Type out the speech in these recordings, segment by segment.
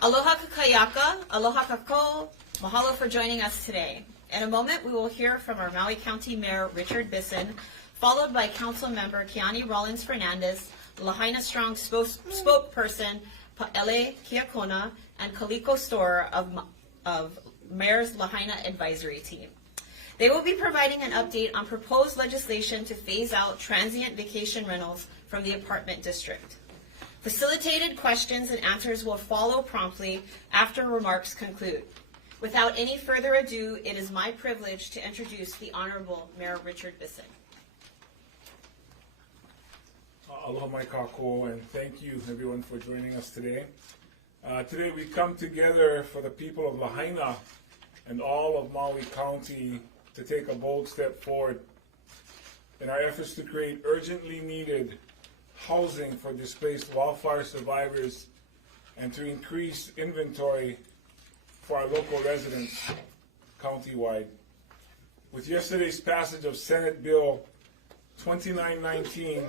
Aloha kakayaka, aloha kako, mahalo for joining us today. In a moment, we will hear from our Maui County Mayor, Richard Bisson, followed by Council Member Kiani Rawlings Fernandez, Lahaina Strong spokesperson Pa'ele Kakona, and Kaliko Store of Mayor's Lahaina Advisory Team. They will be providing an update on proposed legislation to phase out transient vacation rentals from the apartment district. Facilitated questions and answers will follow promptly after remarks conclude. Without any further ado, it is my privilege to introduce the Honorable Mayor Richard Bisson. Aloha mai kako, and thank you everyone for joining us today. Today we come together for the people of Lahaina and all of Maui County to take a bold step forward in our efforts to create urgently needed housing for displaced wildfire survivors and to increase inventory for our local residents countywide. With yesterday's passage of Senate Bill 2919,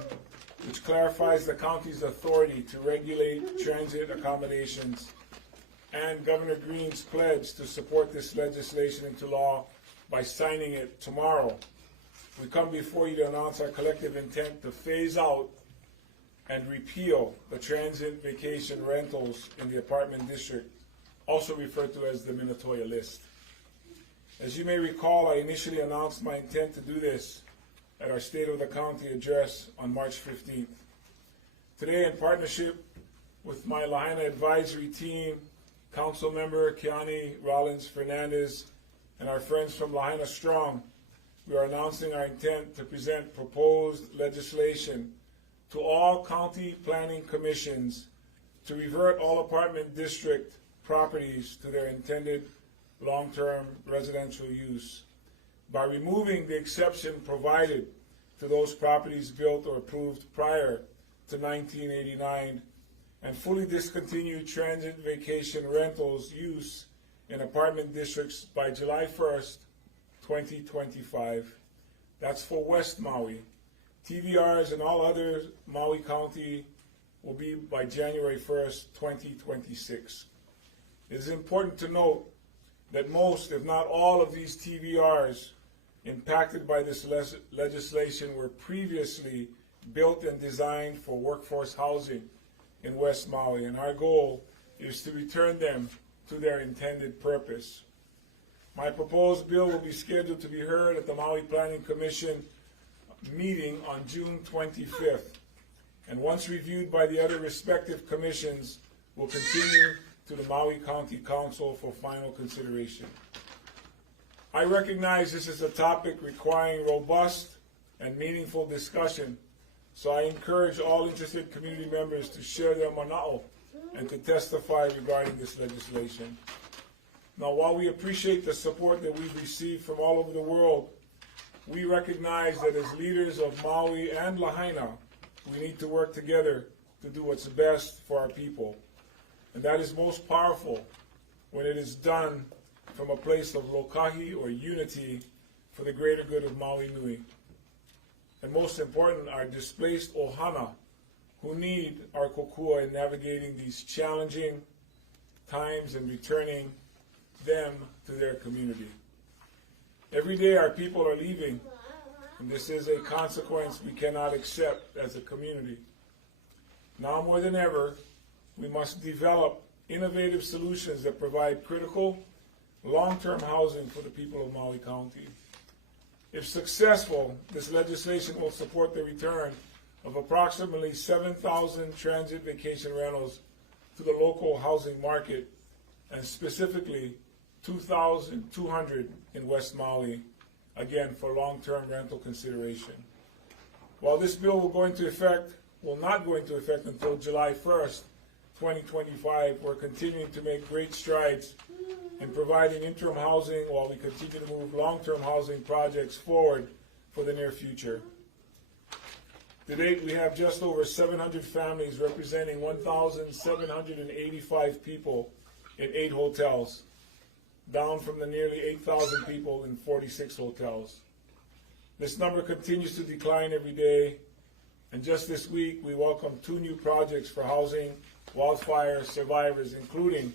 which clarifies the county's authority to regulate transit accommodations, and Governor Green's pledge to support this legislation into law by signing it tomorrow, we come before you to announce our collective intent to phase out and repeal the transient vacation rentals in the apartment district, also referred to as the Minatoya list. As you may recall, I initially announced my intent to do this at our State of the County address on March 15th. Today, in partnership with my Lahaina advisory team, Council Member Kiani Rawlings Fernandez, and our friends from Lahaina Strong, we are announcing our intent to present proposed legislation to all county planning commissions to revert all apartment district properties to their intended long-term residential use by removing the exception provided to those properties built or approved prior to 1989 and fully discontinue transient vacation rentals use in apartment districts by July 1st, 2025. That's for West Maui. TVRs and all other Maui County will be by January 1st, 2026. It is important to note that most, if not all, of these TVRs impacted by this legislation were previously built and designed for workforce housing in West Maui, and our goal is to return them to their intended purpose. My proposed bill will be scheduled to be heard at the Maui Planning Commission meeting on June 25th, and once reviewed by the other respective commissions, will continue to the Maui County Council for final consideration. I recognize this is a topic requiring robust and meaningful discussion, so I encourage all interested community members to share their mana'o and to testify regarding this legislation. Now, while we appreciate the support that we've received from all over the world, we recognize that as leaders of Maui and Lahaina, we need to work together to do what's best for our people. And that is most powerful when it is done from a place of lokahi or unity for the greater good of Maui Nui. And most important, our displaced ohana who need our kokua in navigating these challenging times and returning them to their community. Every day our people are leaving, and this is a consequence we cannot accept as a community. Now more than ever, we must develop innovative solutions that provide critical, long-term housing for the people of Maui County. If successful, this legislation will support the return of approximately 7,000 transit vacation rentals to the local housing market, and specifically 2,200 in West Maui, again for long-term rental consideration. While this bill will not go into effect until July 1st, 2025, we're continuing to make great strides in providing interim housing while we continue to move long-term housing projects forward for the near future. To date, we have just over 700 families representing 1,785 people in 8 hotels, down from the nearly 8,000 people in 46 hotels. This number continues to decline every day, and just this week we welcomed 2 new projects for housing wildfire survivors, including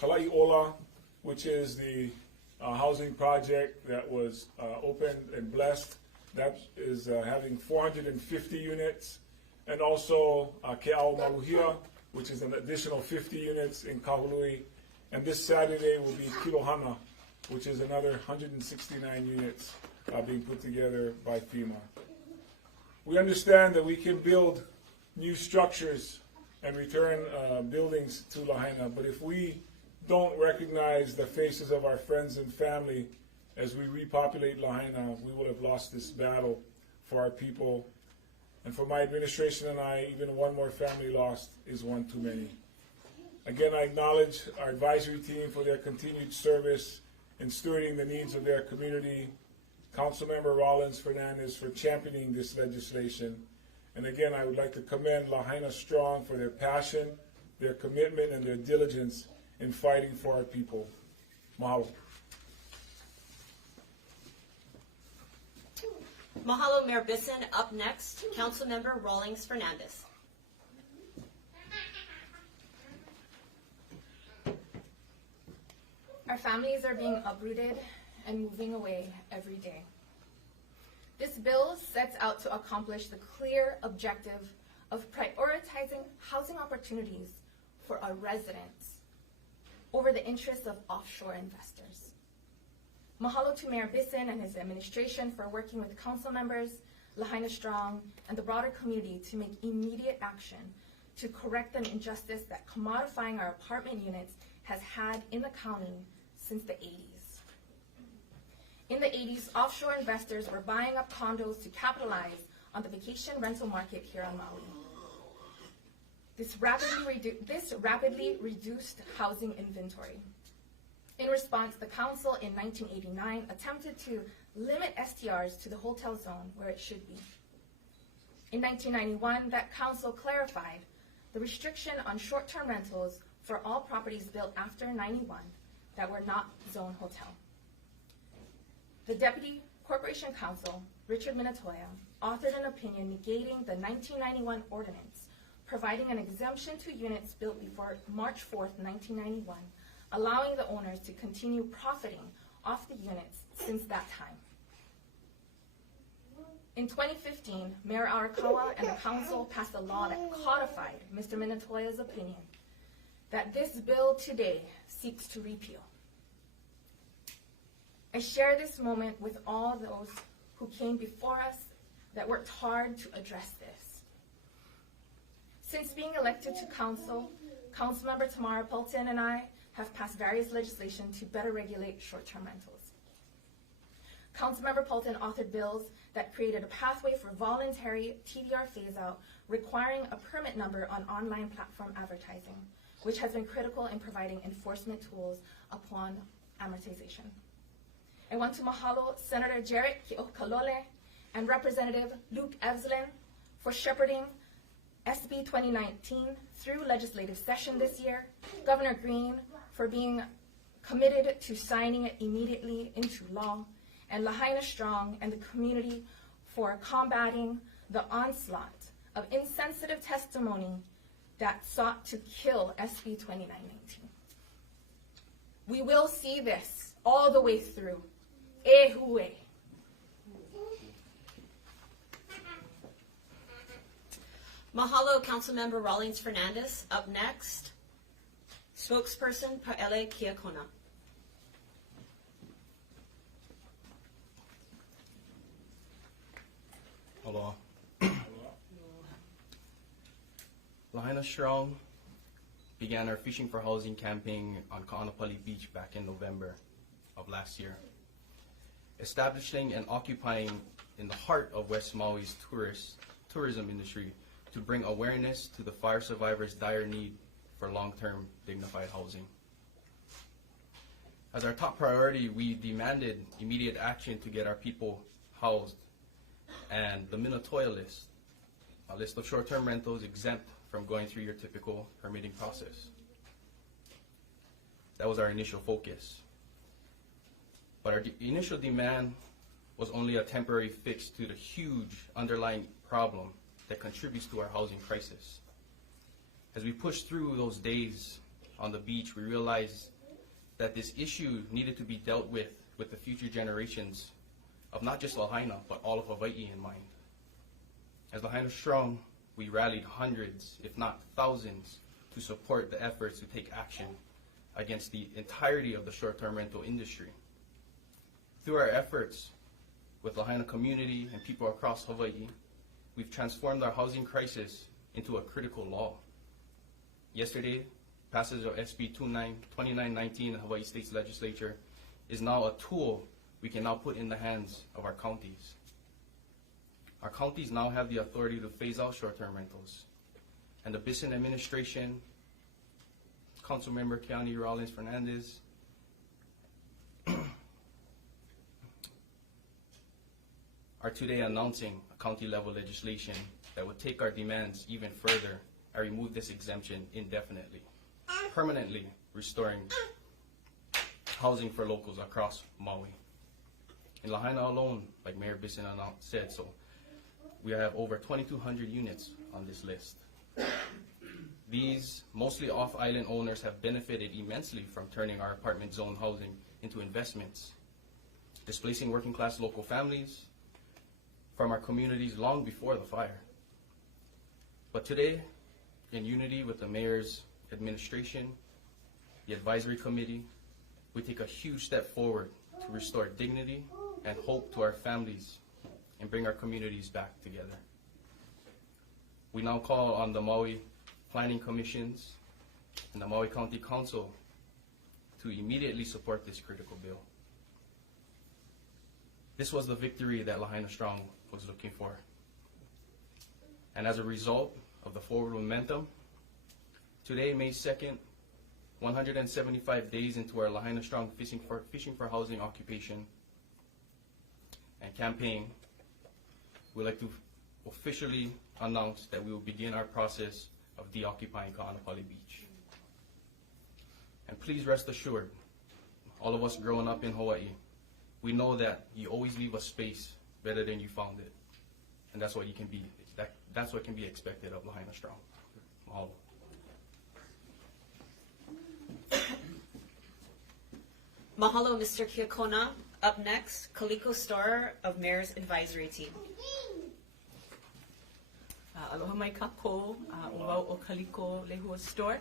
Kalai'ola, which is the housing project that was opened and blessed. That is having 450 units. And also Ke'au Maluhia, which is an additional 50 units in Kahului. And this Saturday will be Kilohana, which is another 169 units being put together by FEMA. We understand that we can build new structures and return buildings to Lahaina, but if we don't recognize the faces of our friends and family as we repopulate Lahaina, we will have lost this battle for our people. And for my administration and I, even one more family lost is one too many. Again, I acknowledge our advisory team for their continued service in stewarding the needs of their community, Councilmember Rawlings Fernandez for championing this legislation. And again, I would like to commend Lahaina Strong for their passion, their commitment, and their diligence in fighting for our people. Mahalo. Mahalo, Mayor Bisson. Up next, Councilmember Rawlings Fernandez. Our families are being uprooted and moving away every day. This bill sets out to accomplish the clear objective of prioritizing housing opportunities for our residents over the interests of offshore investors. Mahalo to Mayor Bisson and his administration for working with council members, Lahaina Strong, and the broader community to make immediate action to correct an injustice that commodifying our apartment units has had in the county since the 80s. In the 80s, offshore investors were buying up condos to capitalize on the vacation rental market here on Maui. This rapidly reduced housing inventory. In response, the council in 1989 attempted to limit STRs to the hotel zone where it should be. In 1991, that council clarified the restriction on short-term rentals for all properties built after 91 that were not zone hotel. The Deputy Corporation Counsel, Richard Minatoya, authored an opinion negating the 1991 ordinance, providing an exemption to units built before March 4th, 1991, allowing the owners to continue profiting off the units since that time. In 2015, Mayor Arakawa and the council passed a law that codified Mr. Minatoya's opinion that this bill today seeks to repeal. I share this moment with all those who came before us that worked hard to address this. Since being elected to council, Councilmember Tamara Pelton and I have passed various legislation to better regulate short-term rentals. Councilmember Pelton authored bills that created a pathway for voluntary TVR phase-out requiring a permit number on online platform advertising, which has been critical in providing enforcement tools upon amortization. I want to mahalo Senator Jarrett Ki'okalole and Representative Luke Evslin for shepherding SB 2019 through legislative session this year, Governor Green for being committed to signing it immediately into law, and Lahaina Strong and the community for combating the onslaught of insensitive testimony that sought to kill SB 2919. We will see this all the way through. Ehue. Mahalo, Councilmember Rawlings Fernandez. Up next, spokesperson Pa'ele Kakona. Hello. Lahaina Strong began our Fishing for Housing campaign on Ka'anapali Beach back in November of last year, establishing and occupying in the heart of West Maui's tourism industry to bring awareness to the fire survivors' dire need for long-term dignified housing. As our top priority, we demanded immediate action to get our people housed, and the Minatoya list, a list of short-term rentals exempt from going through your typical permitting process. That was our initial focus. But our initial demand was only a temporary fix to the huge underlying problem that contributes to our housing crisis. As we pushed through those days on the beach, we realized that this issue needed to be dealt with the future generations of not just Lahaina, but all of Hawaii in mind. As Lahaina Strong, we rallied hundreds, if not thousands, to support the efforts to take action against the entirety of the short-term rental industry. Through our efforts with Lahaina community and people across Hawaii, we've transformed our housing crisis into a critical law. Yesterday, passage of SB 2919 in the Hawaii State's legislature is now a tool we can now put in the hands of our counties. Our counties now have the authority to phase out short-term rentals. And the Bisson administration, Councilmember County Rawlings Fernandez, are today announcing a county-level legislation that would take our demands even further and remove this exemption indefinitely, permanently restoring housing for locals across Maui. In Lahaina alone, like Mayor Bisson said, so we have over 2,200 units on this list. These mostly off-island owners have benefited immensely from turning our apartment zone housing into investments, displacing working-class local families from our communities long before the fire. But today, in unity with the Mayor's administration, the advisory committee, we take a huge step forward to restore dignity and hope to our families and bring our communities back together. We now call on the Maui Planning Commissions and the Maui County Council to immediately support this critical bill. This was the victory that Lahaina Strong was looking for. And as a result of the forward momentum, today, May 2nd, 175 days into our Lahaina Strong Fishing for Housing occupation and campaign, we'd like to officially announce that we will begin our process of deoccupying Ka'anapali Beach. And please rest assured, all of us growing up in Hawaii, we know that you always leave a space better than you found it. And that's what that's what can be expected of Lahaina Strong. Mahalo. Mahalo, Mr. Kakona. Up next, Kaliko Storer of Mayor's Advisory Team. Aloha mai kako, uwau o Kaliko Lehua Store.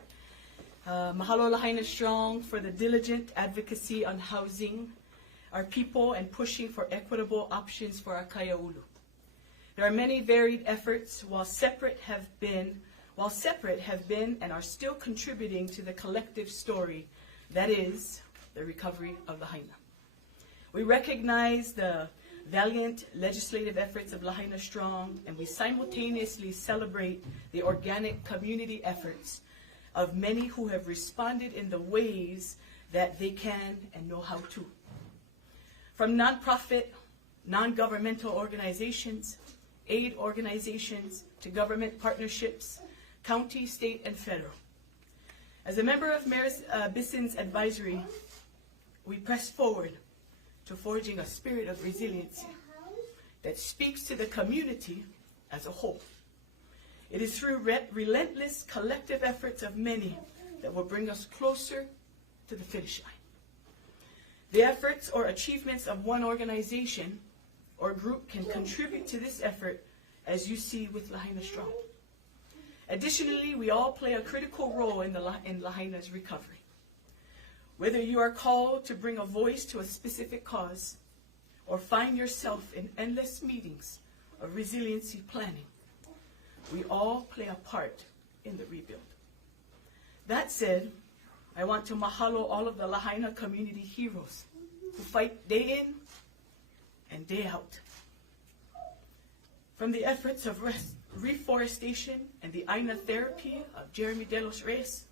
Mahalo Lahaina Strong for the diligent advocacy on housing our people and pushing for equitable options for our kaiaulu. There are many varied efforts while separate have been and are still contributing to the collective story that is the recovery of Lahaina. We recognize the valiant legislative efforts of Lahaina Strong, and we simultaneously celebrate the organic community efforts of many who have responded in the ways that they can and know how to. From nonprofit, non-governmental organizations, aid organizations, to government partnerships, county, state, and federal. As a member of Mayor Bisson's advisory, we press forward to forging a spirit of resiliency that speaks to the community as a whole. It is through relentless collective efforts of many that will bring us closer to the finish line. The efforts or achievements of one organization or group can contribute to this effort, as you see with Lahaina Strong. Additionally, we all play a critical role in Lahaina's recovery. Whether you are called to bring a voice to a specific cause or find yourself in endless meetings of resiliency planning, we all play a part in the rebuild. That said, I want to mahalo all of the Lahaina community heroes who fight day in and day out. From the efforts of reforestation and the Aina therapy of Jeremy Delos Reyes,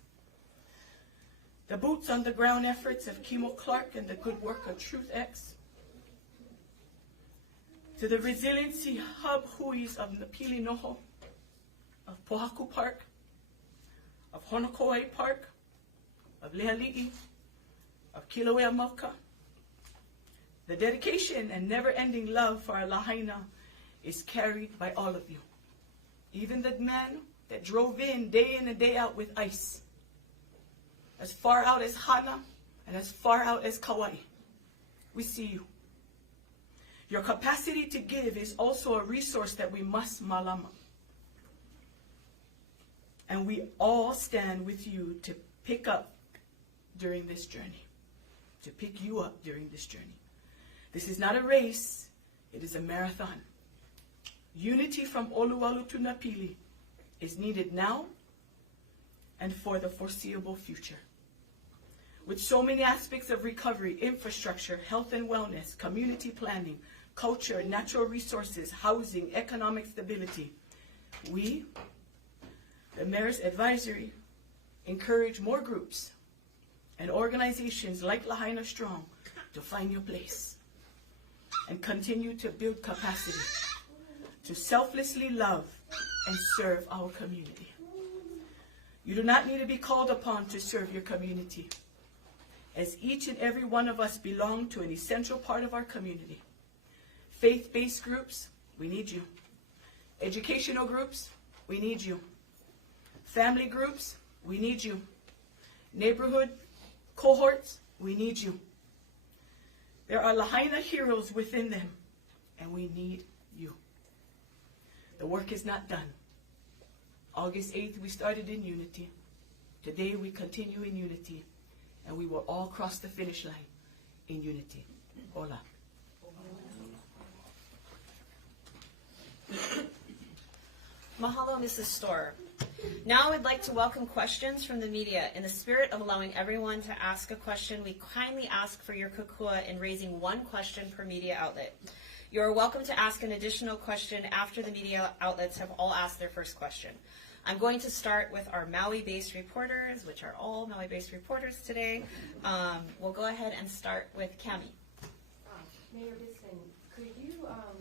the boots on the ground efforts of Kimo Clark and the good work of Truth X, to the resiliency hub huis of Napili Noho, of Pohaku Park, of Honokoi Park, of Leali'i, of Kilauea Mauka. The dedication and never-ending love for our Lahaina is carried by all of you. even the men that drove in and day out with ICE, as far out as Hana and as far out as Kauai. We see you. Your capacity to give is also a resource that we must malama. And we all stand with you to pick up during this journey, to pick you up during this journey. This is not a race, it is a marathon. Unity from Oluwalu to Napili is needed now and for the foreseeable future. With so many aspects of recovery, infrastructure, health and wellness, community planning, culture, natural resources, housing, economic stability, we, the Mayor's Advisory, encourage more groups and organizations like Lahaina Strong to find your place and continue to build capacity to selflessly love and serve our community. You do not need to be called upon to serve your community, as each and every one of us belong to an essential part of our community. Faith-based groups, we need you. Educational groups, we need you. Family groups, we need you. Neighborhood cohorts, we need you. There are Lahaina heroes within them, and we need you. The work is not done. August 8th, we started in unity. Today, we continue in unity, and we will all cross the finish line in unity. Ola. Mahalo, Mrs. Storr. Now I'd like to welcome questions from the media. In the spirit of allowing everyone to ask a question, we kindly ask for your kukua in raising one question per media outlet. You are welcome to ask an additional question after the media outlets have all asked their first question. I'm going to start with our Maui-based reporters, which are all Maui-based reporters today. We'll go ahead and start with Cami. Mayor Bisson, could you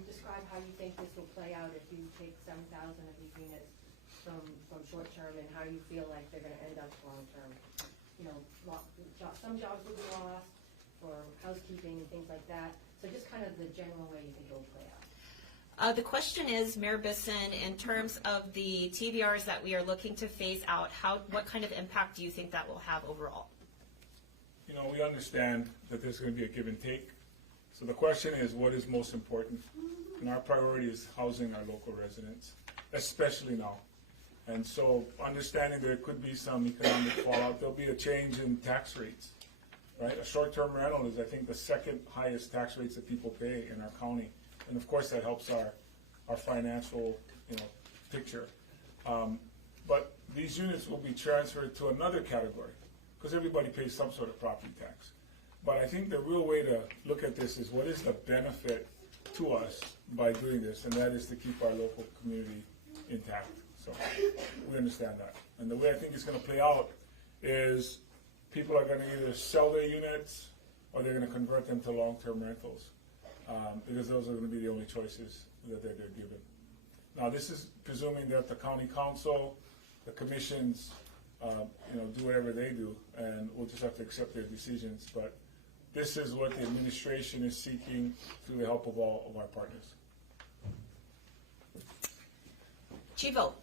describe how you think this will play out if you take 7,000 of these units from short-term, and how you feel like they're going to end up long-term? You know, some jobs will be lost for housekeeping and things like that. So just kind of the general way you think it will play out. The question is, Mayor Bisson, in terms of the TVRs that we are looking to phase out, what kind of impact do you think that will have overall? You know, we understand that there's going to be a give and take. So the question is, what is most important? And our priority is housing our local residents, especially now. And so understanding there could be some economic fallout, there'll be a change in tax rates, right? A short-term rental is, I think, the second highest tax rates that people pay in our county. And of course, that helps our financial, picture. But these units will be transferred to another category, because everybody pays some sort of property tax. But I think the real way to look at this is, what is the benefit to us by doing this? And that is to keep our local community intact. So we understand that. And the way I think it's going to play out is people are going to either sell their units or they're going to convert them to long-term rentals, because those are going to be the only choices that they're given. Now, this is presuming that the county council, the commissions, do whatever they do, and we'll just have to accept their decisions. But this is what the administration is seeking through the help of all of our partners. Chivo.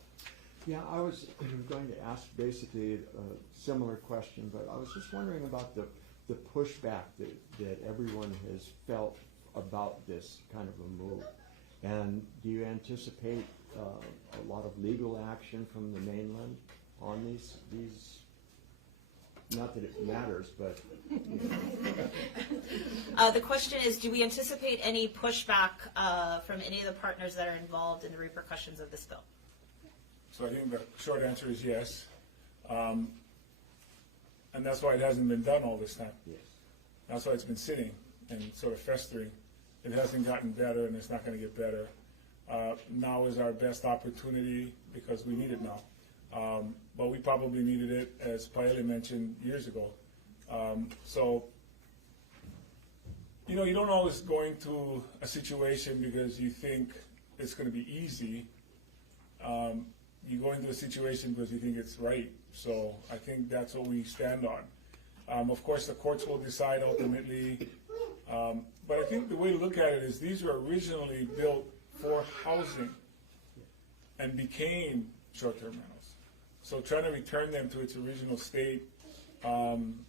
Yeah, I was going to ask basically a similar question, but I was just wondering about the pushback that everyone has felt about this kind of a move. And do you anticipate a lot of legal action from the mainland on these? Not that it matters, but The question is, do we anticipate any pushback from any of the partners that are involved in the repercussions of this bill? So I think the short answer is yes. And that's why it hasn't been done all this time. yes. That's why it's been sitting and sort of festering. It hasn't gotten better, and it's not going to get better. Now is our best opportunity because we need it now. But we probably needed it, as Paele mentioned, years ago. So, you don't always go into a situation because you think it's going to be easy. You go into a situation because you think it's right. So I think that's what we stand on. Of course, the courts will decide ultimately. But I think the way to look at it is, these were originally built for housing. and became short-term rentals. So trying to return them to its original state,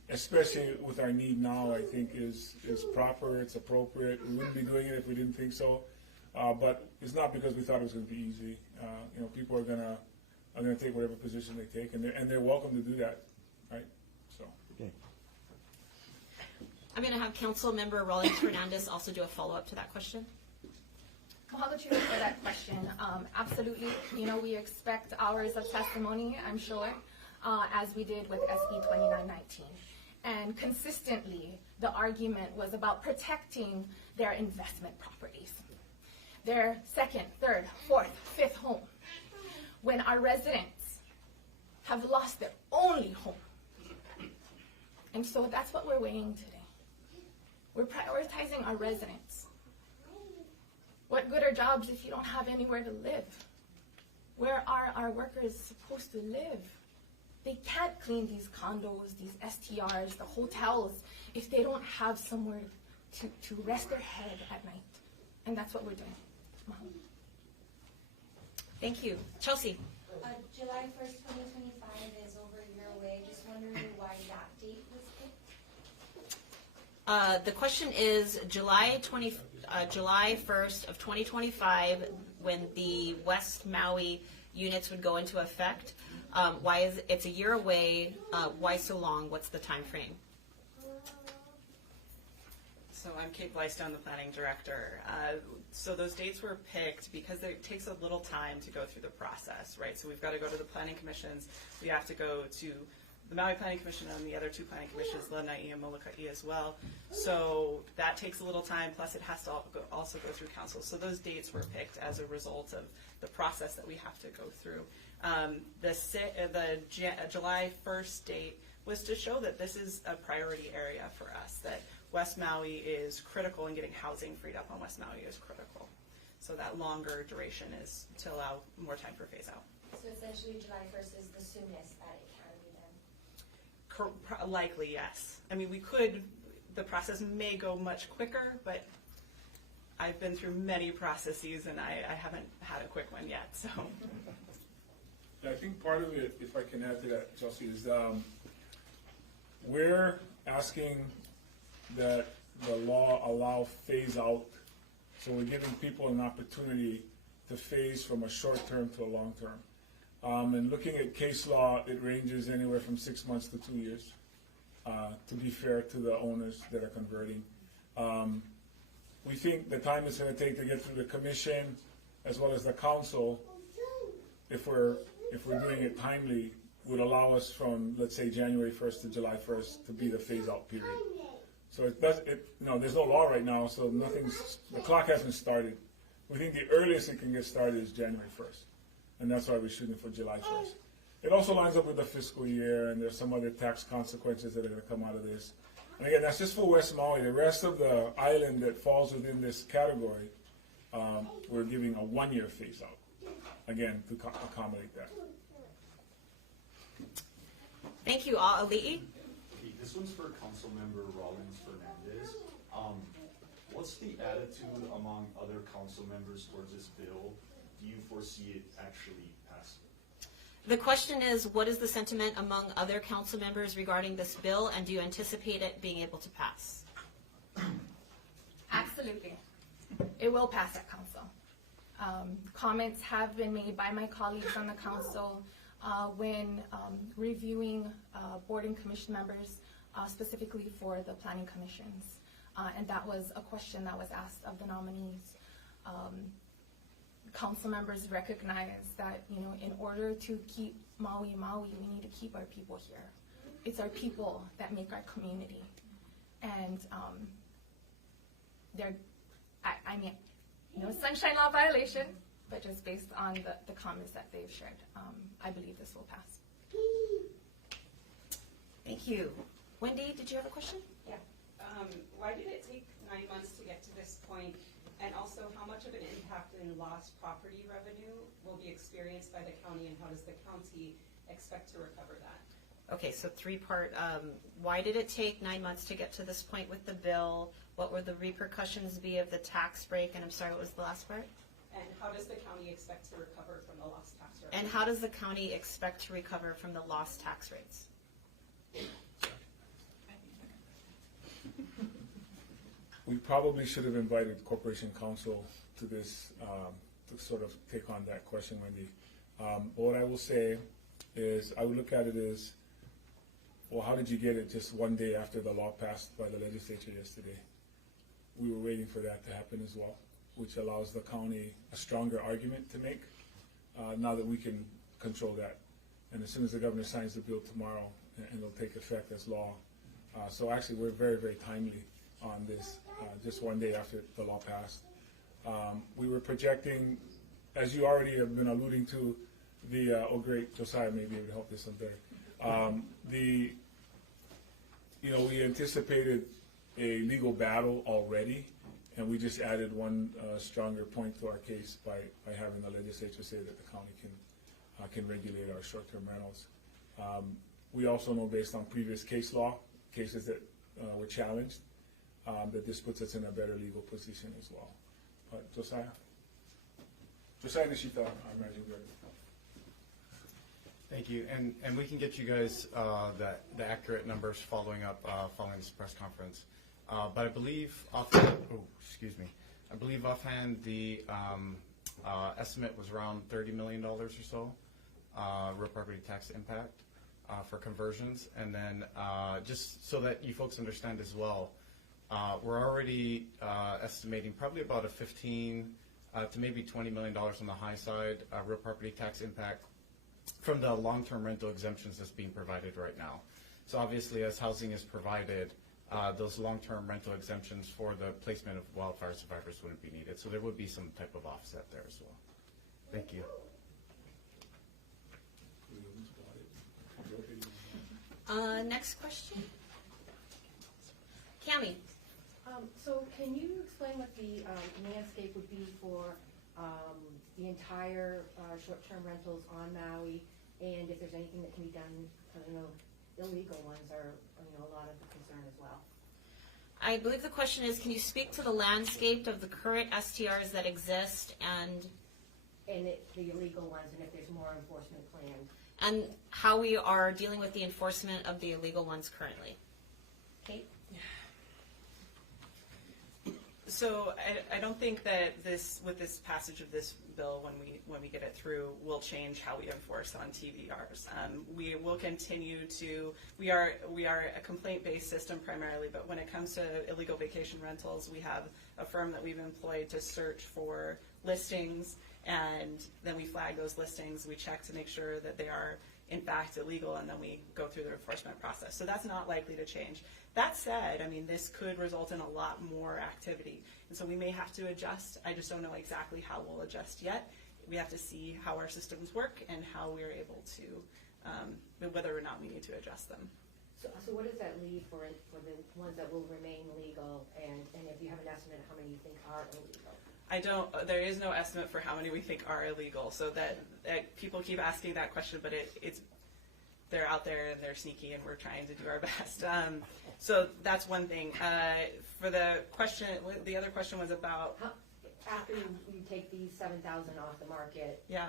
especially with our need now, I think is proper, it's appropriate. We wouldn't be doing it if we didn't think so. But it's not because we thought it was going to be easy. People are going to take whatever position they take, and they're welcome to do that, right? So. Okay. I'm going to have Council Member Rawlings Fernandez also do a follow-up to that question. Mahalo Chief for that question. Absolutely, we expect hours of testimony, I'm sure, as we did with SB 2919. And consistently, the argument was about protecting their investment properties, their second, third, fourth, fifth home, when our residents have lost their only home. And so that's what we're weighing today. We're prioritizing our residents. What good are jobs if you don't have anywhere to live? Where are our workers supposed to live? They can't clean these condos, these STRs, the hotels, if they don't have somewhere to rest their head at night. And that's what we're doing. Thank you. Chelsea. July 1st, 2025 is over a year away. Just wondering why that date was picked. The question is July 1st of 2025, when the West Maui units would go into effect. Why is it's a year away? Why so long? What's the time frame? So I'm Kate Bleistone, the planning director. So those dates were picked because it takes a little time to go through the process, right? So we've got to go to the planning commissions. We have to go to the Maui Planning Commission and the other two planning commissions, Lanai and Molokai as well. So that takes a little time, plus it has to also go through council. So those dates were picked as a result of the process that we have to go through. The July 1st date was to show that this is a priority area for us, that West Maui is critical, and getting housing freed up on West Maui is critical. So that longer duration is to allow more time for phase out. So essentially July 1st is the soonest that it can be done. Likely, yes. I mean, the process may go much quicker, but I've been through many processes and I haven't had a quick one yet, so. I think part of it, if I can add to that, Chelsea, is we're asking that the law allow phase out. So we're giving people an opportunity to phase from a short term to a long term. And looking at case law, it ranges anywhere from 6 months to 2 years, to be fair to the owners that are converting. We think the time it's going to take to get through the commission as well as the council, if we're doing it timely, would allow us from, let's say, January 1st to July 1st to be the phase-out period. So there's no law right now, so the clock hasn't started. We think the earliest it can get started is January 1st, and that's why we're shooting for July 1st. It also lines up with the fiscal year, and there's some other tax consequences that are going to come out of this. And again, that's just for West Maui. The rest of the island that falls within this category, we're giving a 1-year phase-out, again, to accommodate that. Thank you, Ali'i. This one's for Councilmember Rawlings Fernandez. What's the attitude among other council members towards this bill? Do you foresee it actually passing? The question is, what is the sentiment among other council members regarding this bill, and do you anticipate it being able to pass? Absolutely. It will pass at council. Comments have been made by my colleagues on the council when reviewing board and commission members, specifically for the planning commissions. And that was a question that was asked of the nominees. Council members recognize that, in order to keep Maui, we need to keep our people here. It's our people that make our community. And no sunshine law violation, but just based on the comments that they've shared, I believe this will pass. Thank you. Wendy, did you have a question? Yeah. Why did it take 9 months to get to this point? And also, how much of an impact in lost property revenue will be experienced by the county, and how does the county expect to recover that? Okay, so three-part. Why did it take 9 months to get to this point with the bill? What would the repercussions be of the tax break? And I'm sorry, what was the last part? And how does the county expect to recover from the lost tax revenue? And how does the county expect to recover from the lost tax rates? We probably should have invited Corporation Counsel to this, to sort of take on that question, Wendy. But what I will say is, I would look at it as, well, how did you get it just one day after the law passed by the legislature yesterday? We were waiting for that to happen as well, which allows the county a stronger argument to make, now that we can control that. And as soon as the governor signs the bill tomorrow, and it'll take effect as law. So actually, we're very, very timely on this, just one day after the law passed. We were projecting, as you already have been alluding to, the, oh great, Josiah may be able to help this one there. We anticipated a legal battle already, and we just added one stronger point to our case by having the legislature say that the county can regulate our short-term rentals. We also know, based on previous case law, cases that were challenged, that this puts us in a better legal position as well. But Josiah? Josiah Nishita, our managing director. Thank you, and we can get you guys the accurate numbers following this press conference. But I believe offhand, the estimate was around $30 million or so, real property tax impact for conversions. And then just so that you folks understand as well, we're already estimating probably about a $15 to maybe $20 million on the high side real property tax impact from the long-term rental exemptions that's being provided right now. So obviously, as housing is provided, those long-term rental exemptions for the placement of wildfire survivors wouldn't be needed. So there would be some type of offset there as well. Thank you. Next question. Cami. So can you explain what the landscape would be for the entire short-term rentals on Maui, and if there's anything that can be done, because I know illegal ones are a lot of the concern as well. I believe the question is, can you speak to the landscape of the current STRs that exist and the illegal ones, and if there's more enforcement planned? and how we are dealing with the enforcement of the illegal ones currently? Kate? So I don't think that with this passage of this bill, when we get it through, will change how we enforce on TVRs. We will continue to. We are a complaint-based system primarily, but when it comes to illegal vacation rentals, we have a firm that we've employed to search for listings, and then we flag those listings. We check to make sure that they are in fact illegal, and then we go through the enforcement process. So that's not likely to change. That said, I mean, this could result in a lot more activity, and so we may have to adjust. I just don't know exactly how we'll adjust yet. We have to see how our systems work and how we're able to, whether or not we need to adjust them. So what does that leave for the ones that will remain legal, and if you have an estimate of how many you think are illegal? There is no estimate for how many we think are illegal, so that people keep asking that question, but they're out there and they're sneaky, and we're trying to do our best. So that's one thing. For the question, the other question was about after you take these 7,000 off the market. Yeah.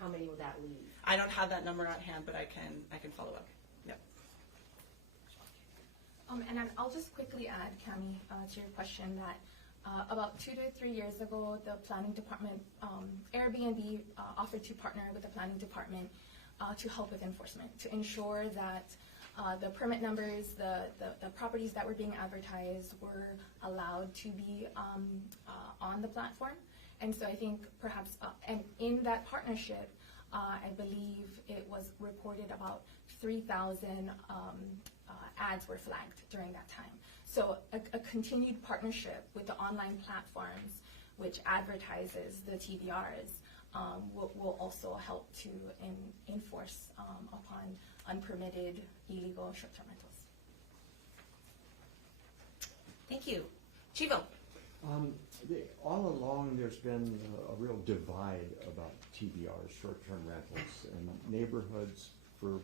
How many will that leave? I don't have that number at hand, but I can follow up. Yep. And then I'll just quickly add, Cami, to your question that about 2 to 3 years ago, the planning department, Airbnb offered to partner with the planning department to help with enforcement, to ensure that the permit numbers, the properties that were being advertised were allowed to be on the platform. And so I think perhaps, and in that partnership, I believe it was reported about 3,000 ads were flagged during that time. So a continued partnership with the online platforms which advertises the TVRs will also help to enforce upon unpermitted illegal short-term rentals. Thank you. Chivo. All along, there's been a real divide about TVRs, short-term rentals, and neighborhoods for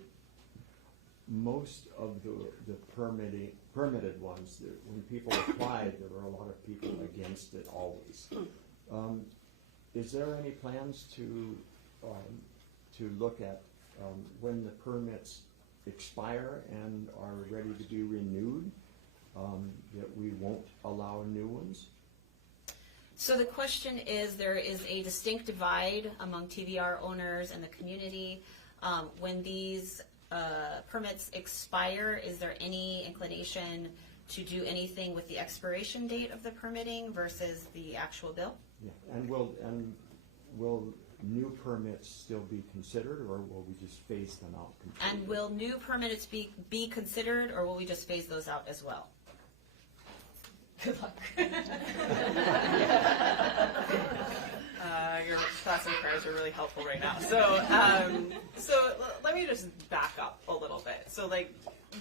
most of the permitted ones. When people applied, there were a lot of people against it always. is there any plans to look at when the permits expire and are ready to be renewed, that we won't allow new ones? So the question is, there is a distinct divide among TVR owners and the community. When these permits expire, is there any inclination to do anything with the expiration date of the permitting versus the actual bill? Yeah, and will new permits still be considered, or will we just phase them out completely? And will new permits be considered, or will we just phase those out as well? Good luck. Your thoughts and prayers are really helpful right now. So let me just back up a little bit. So like,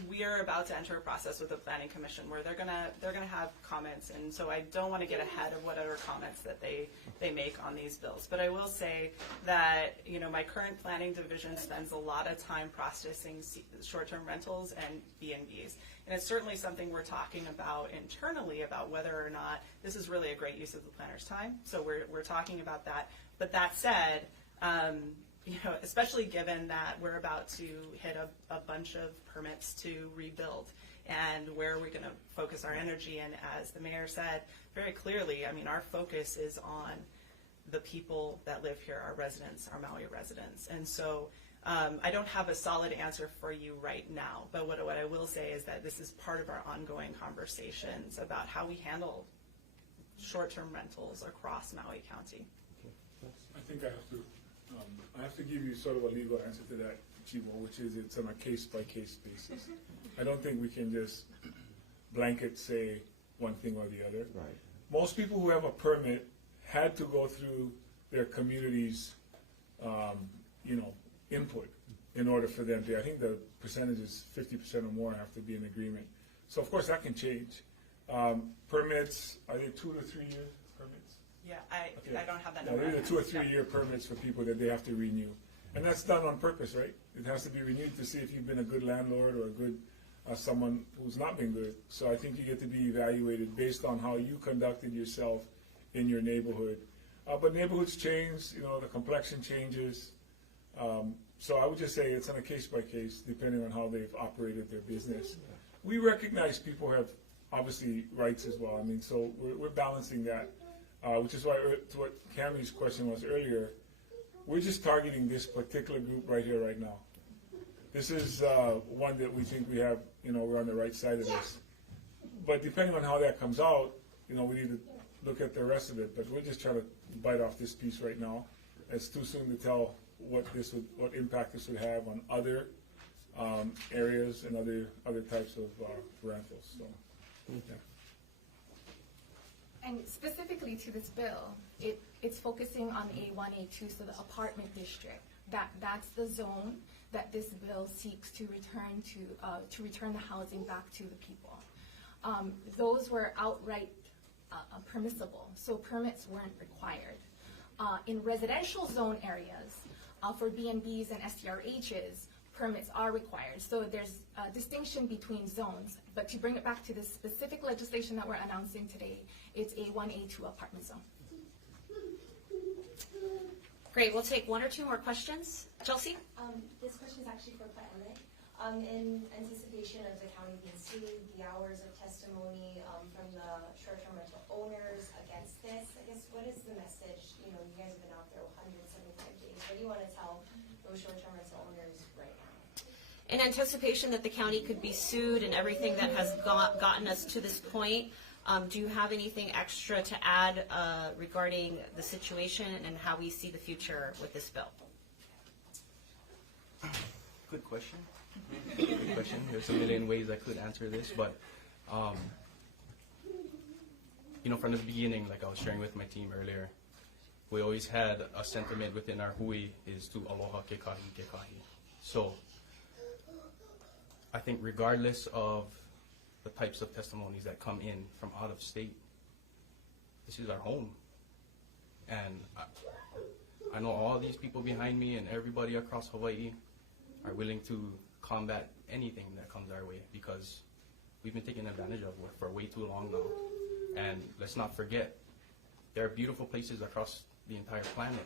we are about to enter a process with the Planning Commission where they're gonna have comments, and so I don't want to get ahead of whatever comments that they make on these bills. But I will say that, you know, my current planning division spends a lot of time processing short-term rentals and B&Bs, and it's certainly something we're talking about internally about whether or not this is really a great use of the planner's time. So we're talking about that. But that said, you know, especially given that we're about to hit a bunch of permits to rebuild, and where are we going to focus our energy? And as the mayor said very clearly, I mean, our focus is on the people that live here, our residents, our Maui residents. And so I don't have a solid answer for you right now, but what I will say is that this is part of our ongoing conversations about how we handle short-term rentals across Maui County. I think I have to give you sort of a legal answer to that, Chivo, which is it's on a case-by-case basis. I don't think we can just blanket say one thing or the other. Right. Most people who have a permit had to go through their community's, input in order for them to. I think the percentage is 50% or more have to be in agreement. So of course that can change. Permits, are they 2 to 3 year permits? Yeah, I don't have that No, number. these are 2 or 3 year permits for people that they have to renew. And that's done on purpose, right? It has to be renewed to see if you've been a good landlord or a good someone who's not been good. So I think you get to be evaluated based on how you conducted yourself in your neighborhood. But neighborhoods change, the complexion changes. So I would just say it's on a case by case, depending on how they've operated their business. We recognize people have obviously rights as well. I mean, so we're balancing that, which is why to what Cammie's question was earlier, we're just targeting this particular group right here, right now. This is one that we think we have, we're on the right side of this. But depending on how that comes out, we need to look at the rest of it. But we're just trying to bite off this piece right now. It's too soon to tell what impact this would have on other areas and other types of rentals. So, yeah. And specifically to this bill, it's focusing on A1, A2, so the apartment district. That's the zone that this bill seeks to return the housing back to the people. Those were outright permissible, so permits weren't required. In residential zone areas, for B&Bs and STRHs, permits are required. So there's a distinction between zones. But to bring it back to the specific legislation that we're announcing today, it's A1, A2 apartment zone. Great, we'll take 1 or 2 more questions. Chelsea? This question is actually for Emmett. In anticipation of the county being sued, the hours of testimony from the short-term rental owners against this, I guess, what is the message? You guys have been out there 175 days. What do you want to tell those short-term rental owners right now? In anticipation that the county could be sued and everything that has gotten us to this point, do you have anything extra to add regarding the situation and how we see the future with this bill? Good question. Good question. There's a million ways I could answer this, but from the beginning, like I was sharing with my team earlier, we always had a sentiment within our hui is to aloha kekahi kekahi. So I think regardless of the types of testimonies that come in from out of state, this is our home. And I know all these people behind me and everybody across Hawaii are willing to combat anything that comes our way because we've been taken advantage of for way too long now. And let's not forget, there are beautiful places across the entire planet.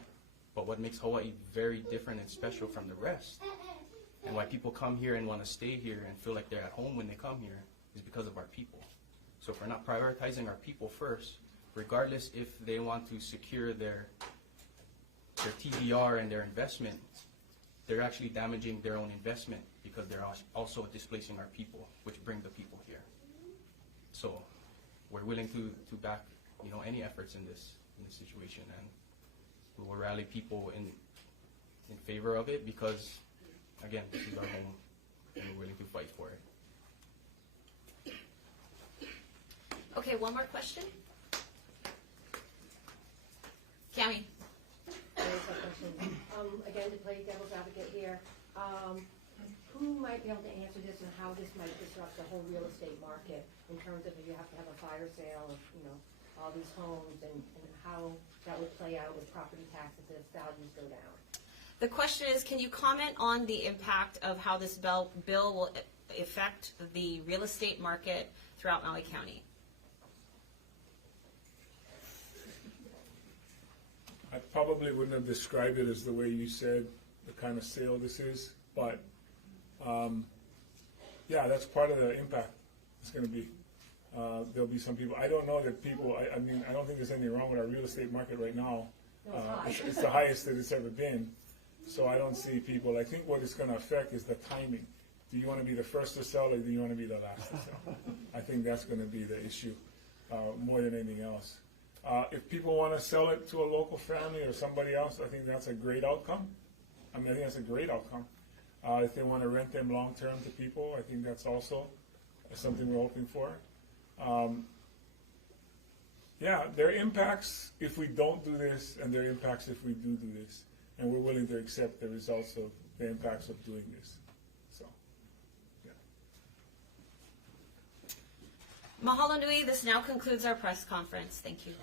But what makes Hawaii very different and special from the rest, and why people come here and want to stay here and feel like they're at home when they come here, is because of our people. So if we're not prioritizing our people first, regardless if they want to secure their TVR and their investment, they're actually damaging their own investment because they're also displacing our people, which bring the people here. So we're willing to back, any efforts in this situation, and we will rally people in favor of it because, again, this is our home, and we're willing to fight for it. Okay, one more question. Cami. Again, to play devil's advocate here, who might be able to answer this and how this might disrupt the whole real estate market in terms of if you have to have a fire sale of, all these homes and how that would play out with property taxes as values go down? The question is, can you comment on the impact of how this bill will affect the real estate market throughout Maui County? I probably wouldn't have described it as the way you said, the kind of sale this is, but yeah, that's part of the impact it's going to be. There'll be some people, I don't know that people, I mean, I don't think there's anything wrong with our real estate market right now. It's the highest that it's ever been, so I don't see people. I think what it's going to affect is the timing. Do you want to be the first to sell or do you want to be the last to sell? I think that's going to be the issue more than anything else. If people want to sell it to a local family or somebody else, I think that's a great outcome. I think that's a great outcome. If they want to rent them long-term to people, I think that's also something we're hoping for. Yeah, there are impacts if we don't do this, and there are impacts if we do this. And we're willing to accept the results of the impacts of doing this. So, yeah. Mahalo nui. This now concludes our press conference. Thank you.